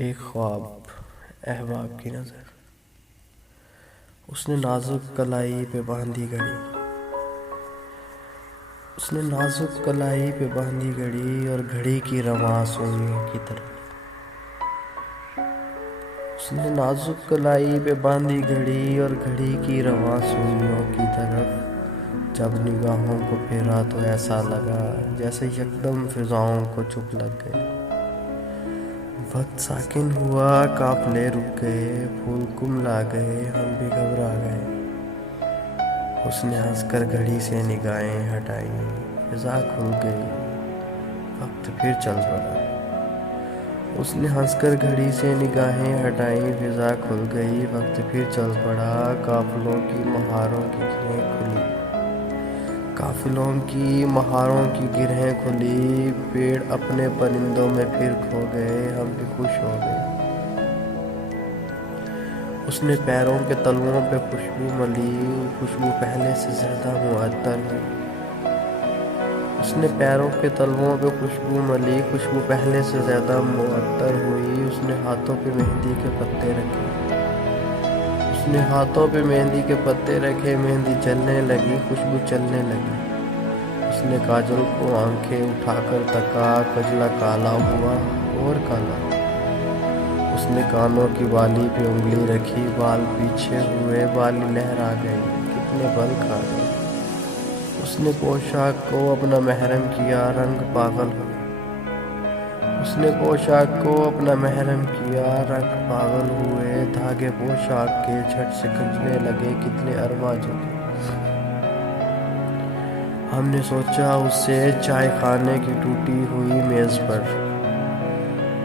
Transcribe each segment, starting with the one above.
ایک خواب احباب کی نظر، اس نے نازک کلائی پہ باندھی گھڑی، اس نے نازک کلائی پہ باندھی گھڑی اور گھڑی کی رواں سوئیوں کی طرف، اس نے نازک کلائی پہ باندھی گھڑی اور گھڑی کی رواں سوئیوں کی طرف۔ جب نگاہوں کو پھیرا تو ایسا لگا جیسے یکدم فضاؤں کو چپ لگ گئے، وقت ساکن ہوا، قافلے رک گئے، پھول کملا گئے، ہم بھی گھبرا گئے۔ اس نے ہنس کر گھڑی سے نگاہیں ہٹائیں، فضا کھل گئی، وقت پھر چل پڑا۔ اس نے ہنس کر گھڑی سے نگاہیں ہٹائیں، فضا کھل گئی، وقت پھر چل پڑا۔ قافلوں کی مہاروں کی گرہیں کھلی، قافلوں کی مہاروں کی گرہیں کھلی، پیڑ اپنے پرندوں میں پھر کھو گئے، ہم بھی خوش ہو گئے۔ اس نے پیروں کے تلوؤں پہ خوشبو ملی، خوشبو پہلے سے زیادہ معطر ہوئی۔ اس نے پیروں کے تلوؤں پہ خوشبو ملی، خوشبو پہلے سے زیادہ معطر ہوئی۔ اس نے ہاتھوں پہ مہندی کے پتے رکھے، اس نے ہاتھوں پہ مہندی کے پتے رکھے، مہندی جلنے لگی، خوشبو چلنے لگی۔ اس نے کاجل کو آنکھیں اٹھا کر تکا، کجلا کالا ہوا اور کالا۔ اس نے کانوں کی بالی پہ انگلی رکھی، بال پیچھے ہوئے، بالی لہرا گئی، کتنے بل کھا گئے۔ اس نے پوشاک کو اپنا محرم کیا، رنگ پاگل ہوئے۔ اس نے پوشاک کو اپنا محرم کیا، رنگ پاگل ہوئے، دھاگے پوشاک کے جھٹ سے کھنچنے لگے، کتنے ارواں جگے۔ ہم نے سوچا اس سے چائے خانے کی ٹوٹی ہوئی میز پر،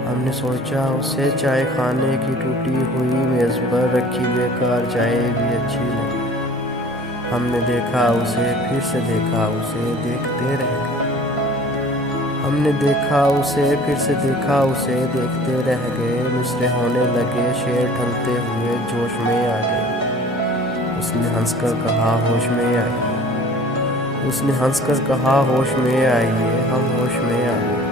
ہم نے سوچا اس سے چائے خانے کی ٹوٹی ہوئی میز پر رکھی بیکار چائے بھی اچھی لگی۔ ہم نے دیکھا اسے، پھر سے دیکھا اسے، دیکھتے رہ گئے۔ ہم نے دیکھا اسے، پھر سے دیکھا اسے، دیکھتے رہ گئے۔ مصرعے ہونے لگے، شعر ڈھلتے ہوئے جوش میں آ گئے۔ اس نے ہنس کر کہا ہوش میں آئیے، اس نے ہنس کر کہا ہوش میں آئیے، ہم ہوش میں آ گئے۔